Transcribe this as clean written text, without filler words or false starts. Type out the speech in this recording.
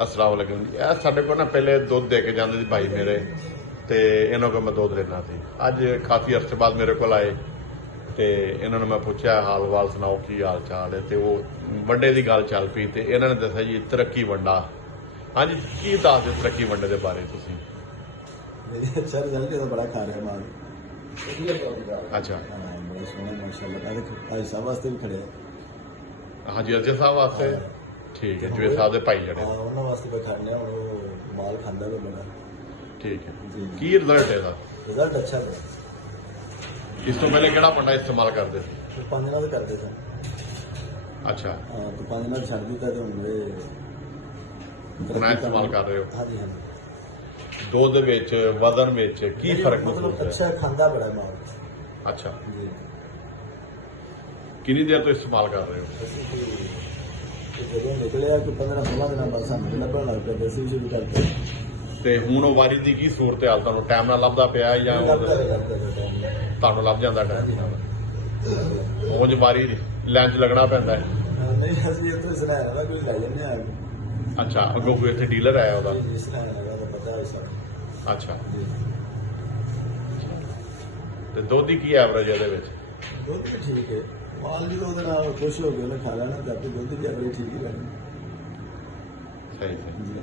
अस्सलाम वालेकुम जी। ਇਹ ਸਾਡੇ ਕੋਲ ਨਾ ਪਹਿਲੇ ਦੁੱਧ ਦੇ ਕੇ ਜਾਂਦੇ ਸੀ ਭਾਈ ਮੇਰੇ ਤੇ ਇਹਨਾਂ ਕੋਲ ਮੈਂ ਦੁੱਧ ਲੈਣਾ ਸੀ। ਅੱਜ ਕਾਫੀ ਅਰਸੇ ਬਾਅਦ ਮੇਰੇ ਕੋਲ ਆਏ ਤੇ ਇਹਨਾਂ ਨੂੰ ਮੈਂ ਪੁੱਛਿਆ ਹਾਲ ਵਾਲ ਸੁਣਾਓ ਕੀ ਹਾਲ ਚਾਲ ਹੈ ਤੇ ਉਹ ਵੰਡੇ ਦੀ ਗੱਲ ਚੱਲ ਪਈ ਤੇ ਇਹਨਾਂ ਨੇ ਦੱਸਿਆ ਜੀ ਤਰੱਕੀ ਵੰਡਾ। ਹਾਂਜੀ ਕੀ ਦੱਸ ਦਿਓ ਤਰੱਕੀ ਵੰਡੇ ਦੇ ਬਾਰੇ ਤੁਸੀਂ। अच्छा रिजल्ट तो बड़ा खा रहे माल अच्छा बड़ा सोहना माशाल्लाह भाई साहब वास्ते भी खड़े हैं। हाँ जी अजय साहब वास्ते ठीक है जुए साहब दे भाई जड़े हाँ उन्होंने वास्ते भी खड़ने और वो माल खांदा भी बड़ा ठीक है जी की रिजल्ट है ਇਹਦਾ रिजल्ट अच्छा है। ਇਸ ਤੋਂ ਪਹਿਲੇ ਕਿਹੜਾ ਵੰਡਾ ਇਸਤੇਮਾਲ ਕਰਦੇ ਸੀ? तो 5 दिनों से करते थे। अच्छा हाँ तो 5 दिनों छड़ दिता तो हमने ਹੁਣ ਇਹ ਇਸਤੇਮਾਲ ਕਰ ਰਹੇ ਹੋ। हाँ जी हाँ ਦੁੱਧ ਵਿੱਚ ਵਜ਼ਨ ਵਿੱਚ ਕੀ ਫਰਕ मतलब ਮਹਿਸੂਸ अच्छा ਹੈ? खांदा बड़ा है माल ਅੱਛਾ जी। ਕਿੰਨੀ ਦੇਰ ਤੋਂ ਇਸਤੇਮਾਲ ਕਰ ਰਹੇ ਹੋ? ऐसे कि ਜਦੋਂ ਨਿਕਲਿਆ ਕਿ 15-16 ਦਿਨਾਂ ਬਾਅਦ ਸਾਨੂੰ ਲੱਭਣ ਲੱਗ ਪਿਆ ਦੇਸੀ ਸ਼ੁਰੂ ਕਰਕੇ ਤੇ ਹੁਣ ਉਹ ਵਾਰੀ ਦੀ ਕੀ ਸੂਰਤ ਹਾਲ ਤੁਹਾਨੂੰ ਟਾਈਮ ਨਾਲ ਲੱਭਦਾ ਪਿਆ ਜਾਂ ਲੱਭਦਾ ਰਿਹਾ ਤੁਹਾਨੂੰ ਲੱਭ ਜਾਂਦਾ ਟਾਈਮ ਨਾਲ? ਉਂਝ ਵਾਰੀ ਲੈਂਚ ਲੱਗਣਾ ਪੈਂਦਾ ਹੈ। ਨਹੀਂ ਅਸੀਂ ਇੱਥੇ ਸੁਣਾਇਆ ਨਾ ਕੋਈ ਲੈ ਜੰਨੇ ਆ ਅੱਛਾ ਅੱਗੋਂ ਕੋਈ ਇੱਥੇ ਡੀਲਰ ਆਇਆ ਉਹਦਾ? ਜੀ ਸੁਣਾਇਆ ਲਗਾ ਤਾਂ ਪਤਾ ਹੈ ਸਭ ਅੱਛਾ ਜੀ। ਤੇ ਦੁੱਧ ਦੀ ਕੀ ਐਵਰੇਜ ਇਹਦੇ ਵਿੱਚ? ਦੁੱਧ ਵੀ ਠੀਕ ਹੈ ਮਾਲ ਵੀ ਤਾਂ ਉਹਦੇ ਨਾਲ ਖੁਸ਼ ਹੋ ਕੇ ਉਹਨੇ ਖਾ ਲੈਣਾ ਜਦ ਤੱਕ ਦੁੱਧ ਦੀ ਐਵਰੇਜ ਠੀਕ ਹੀ ਰਹਿਣੀ ਸਹੀ ਸਹੀ ਜੀ।